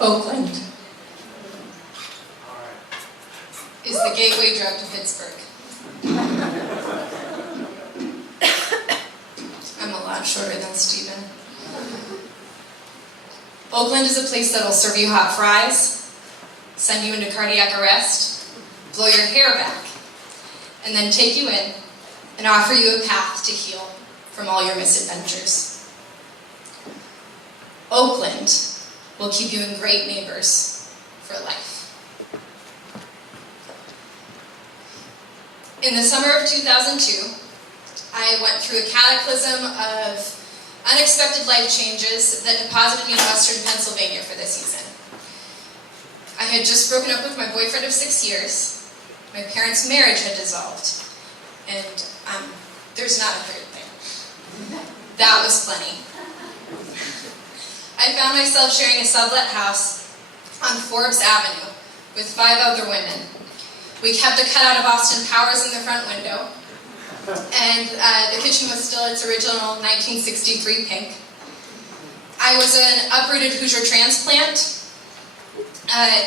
Oakland is the gateway drug to Pittsburgh. I'm a lot shorter than Stephen. Oakland is a place that will serve you hot fries, send you into cardiac arrest, blow your hair back, and then take you in and offer you a path to heal from all your misadventures. Oakland will keep you in great neighbors for life. In the summer of 2002, I went through a cataclysm of unexpected life changes that deposited me in Western Pennsylvania for this season. I had just broken up with my boyfriend of 6 years. My parents' marriage had dissolved. And there's not a third thing. That was plenty. I found myself sharing a sublet house on Forbes Avenue with 5 other women. We kept a cutout of Austin Powers in the front window. And the kitchen was still its original 1963 pink. I was an uprooted Hoosier transplant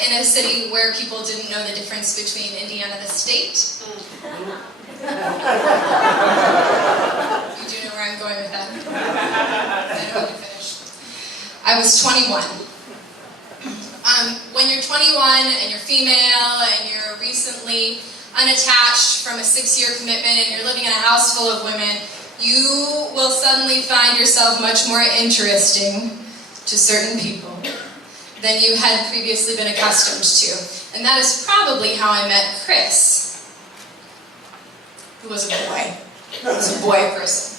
in a city where people didn't know the difference between Indiana the state. You do know where I'm going with that. I know when to finish. I was 21. When you're 21 and you're female and you're recently unattached from a 6-year commitment and you're living in a house full of women, you will suddenly find yourself much more interesting to certain people than you had previously been accustomed to. And that is probably how I met Chris, who was a boy. He was a boy person.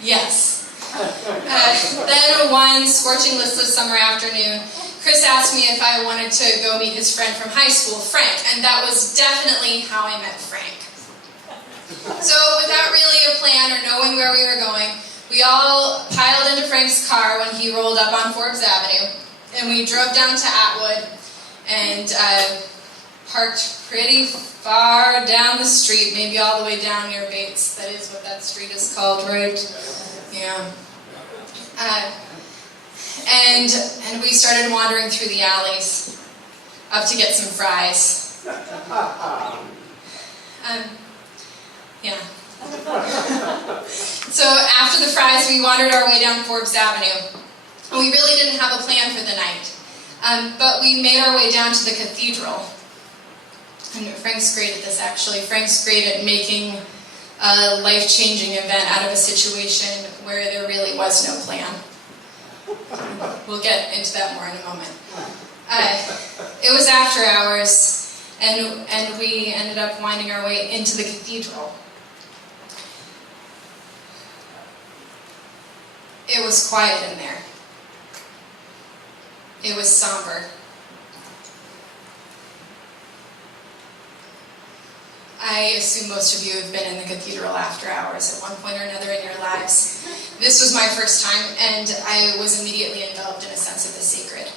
Yes. Then one scorching, listless summer afternoon, Chris asked me if I wanted to go meet his friend from high school, Frank, and that was definitely how I met Frank. So without really a plan or knowing where we were going, we all piled into Frank's car when he rolled up on Forbes Avenue, and we drove down to Atwood and parked pretty far down the street, maybe all the way down near Bates. That is what that street is called, right? Yeah. And we started wandering through the alleys up to get some fries. Yeah. So after the fries, we wandered our way down Forbes Avenue. And we really didn't have a plan for the night. But we made our way down to the cathedral. And Frank's great at this, actually. Frank's great at making a life-changing event out of a situation where there really was no plan. We'll get into that more in a moment. It was after hours, and we ended up winding our way into the cathedral. It was quiet in there. It was somber. I assume most of you have been in the cathedral after hours at one point or another in your lives. This was my first time, and I was immediately enveloped in a sense of the sacred.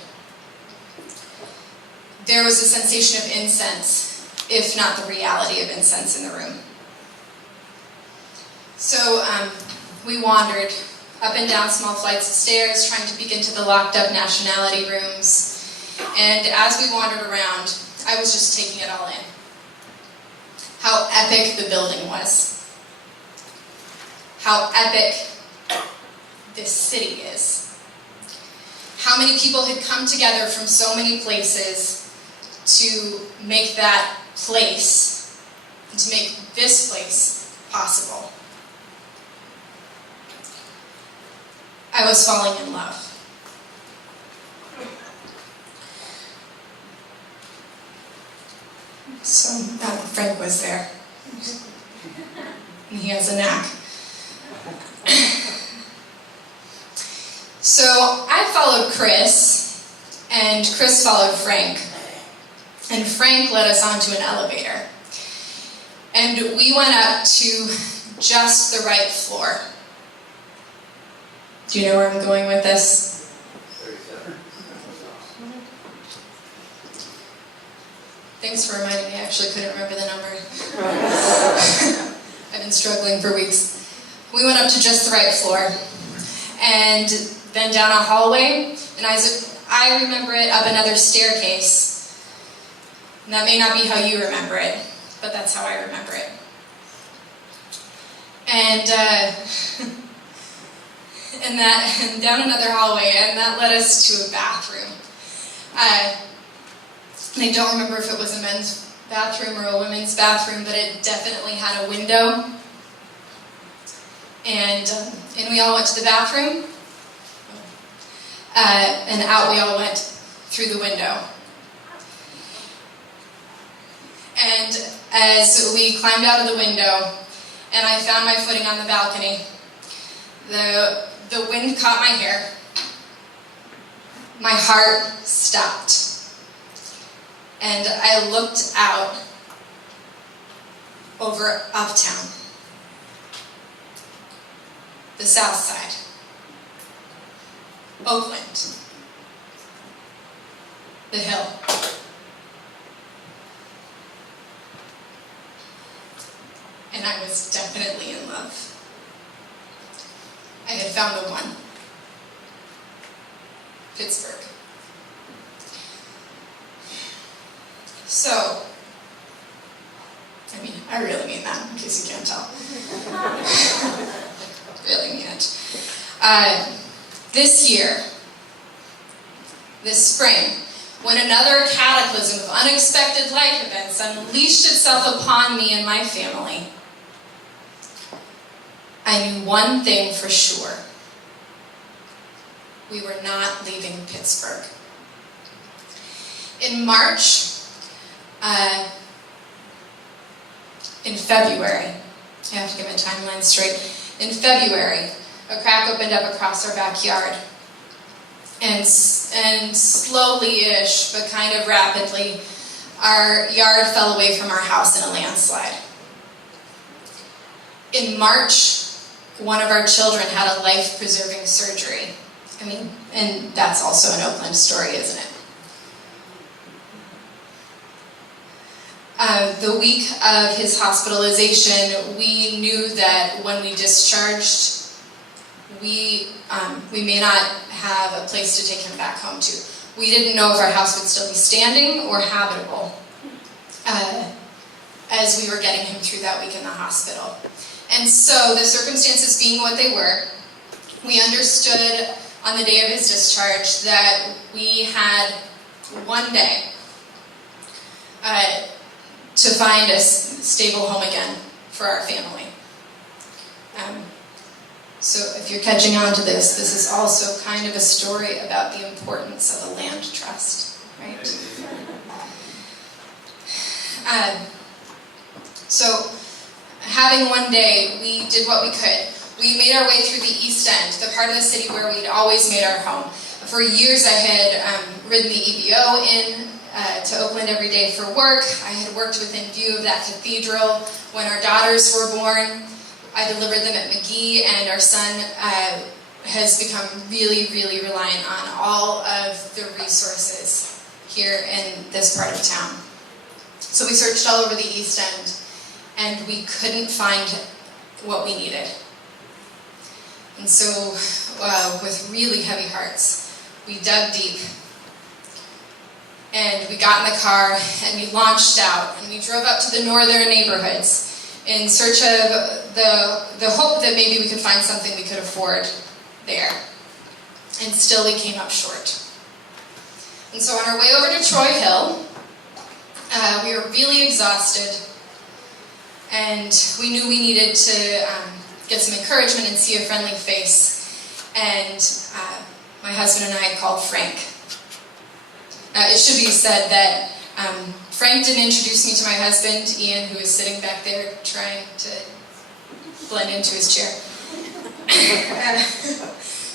There was a sensation of incense, if not the reality of incense in the room. So we wandered up and down small flights of stairs, trying to peek into the locked-up nationality rooms. And as we wandered around, I was just taking it all in. How epic the building was. How epic this city is. How many people had come together from so many places to make that place, to make this place possible. I was falling in love. So Frank was there. And he has a knack. So I followed Chris, and Chris followed Frank. And Frank led us onto an elevator. And we went up to just the right floor. Do you know where I'm going with this? 37. Thanks for reminding me. I actually couldn't remember the number. I've been struggling for weeks. We went up to just the right floor, and then down a hallway, and I remember it, up another staircase. And that may not be how you remember it, but that's how I remember it. And and down another hallway, and that led us to a bathroom. I don't remember if it was a men's bathroom or a women's bathroom, but it definitely had a window. And we all went to the bathroom, and out we all went through the window. And as we climbed out of the window, and I found my footing on the balcony, the wind caught my hair. My heart stopped. And I looked out over uptown, the south side, Oakland, the hill. And I was definitely in love. I had found the one. Pittsburgh. So, I really mean that, in case you can't tell. Really mean it. This year, this spring, when another cataclysm of unexpected life events unleashed itself upon me and my family, I knew one thing for sure. We were not leaving Pittsburgh. In March, in February, I have to get my timeline straight. In February, a crack opened up across our backyard. And slowly-ish, but kind of rapidly, our yard fell away from our house in a landslide. In March, one of our children had a life-preserving surgery. And that's also an Oakland story, isn't it? The week of his hospitalization, we knew that when we discharged, we may not have a place to take him back home to. We didn't know if our house would still be standing or habitable as we were getting him through that week in the hospital. And so, the circumstances being what they were, we understood on the day of his discharge that we had one day to find a stable home again for our family. So if you're catching on to this, this is also kind of a story about the importance of a land trust, right? So having one day, we did what we could. We made our way through the East End, the part of the city where we'd always made our home. For years I had ridden the EVO in to Oakland every day for work. I had worked within view of that cathedral. When our daughters were born, I delivered them at McGee, and our son has become really, really reliant on all of the resources here in this part of town. So we searched all over the East End, and we couldn't find what we needed. And so, with really heavy hearts, we dug deep. And we got in the car, and we launched out, and we drove up to the northern neighborhoods in search of the hope that maybe we could find something we could afford there. And still we came up short. And so on our way over to Troy Hill, we were really exhausted, and we knew we needed to get some encouragement and see a friendly face. And my husband and I called Frank. It should be said that Frank didn't introduce me to my husband, Ian, who is sitting back there trying to blend into his chair.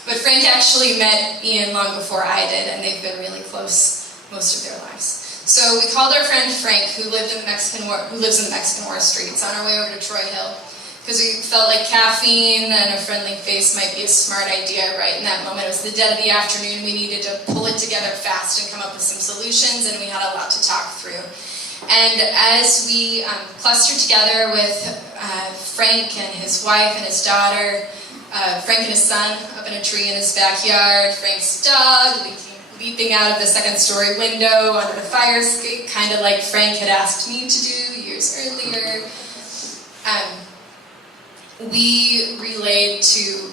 But Frank actually met Ian long before I did, and they've been really close most of their lives. So we called our friend Frank, who lives in the Mexican War streets, on our way over to Troy Hill, because we felt like caffeine and a friendly face might be a smart idea right in that moment. It was the dead of the afternoon. We needed to pull it together fast and come up with some solutions, and we had a lot to talk through. And as we clustered together with Frank and his wife and his daughter, Frank and his son up in a tree in his backyard, Frank's dog leaping out of the second-story window onto the fire escape, kind of like Frank had asked me to do years earlier. We relayed to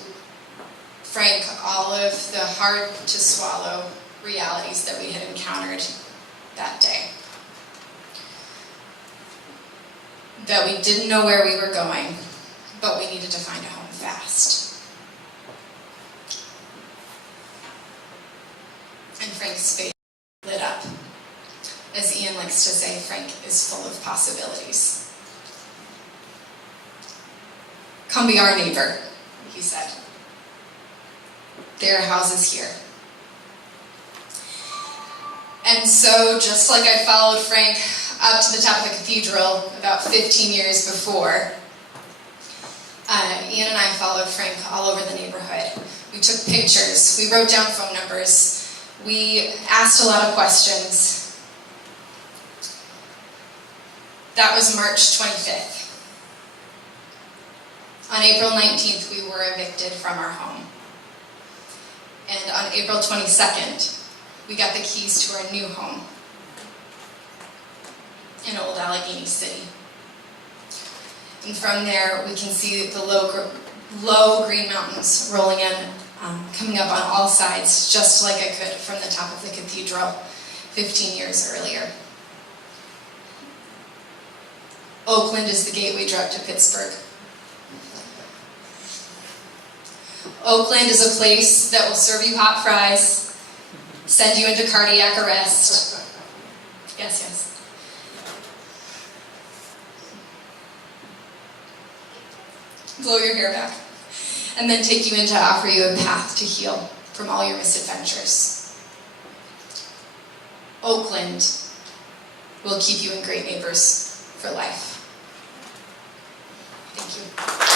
Frank all of the hard-to-swallow realities that we had encountered that day. That we didn't know where we were going, but we needed to find a home fast. And Frank's face lit up. As Ian likes to say, Frank is full of possibilities. Come be our neighbor, he said. There are houses here. And so, just like I followed Frank up to the top of the cathedral about 15 years before, Ian and I followed Frank all over the neighborhood. We took pictures, we wrote down phone numbers, we asked a lot of questions. That was March 25th. On April 19th, we were evicted from our home. And on April 22nd, we got the keys to our new home in Old Allegheny City. And from there, we can see the low green mountains rolling in, coming up on all sides, just like I could from the top of the cathedral 15 years earlier. Oakland is the gateway drug to Pittsburgh. Oakland is a place that will serve you hot fries, send you into cardiac arrest. Yes. Blow your hair back, and then take you in to offer you a path to heal from all your misadventures. Oakland will keep you in great neighbors for life. Thank you.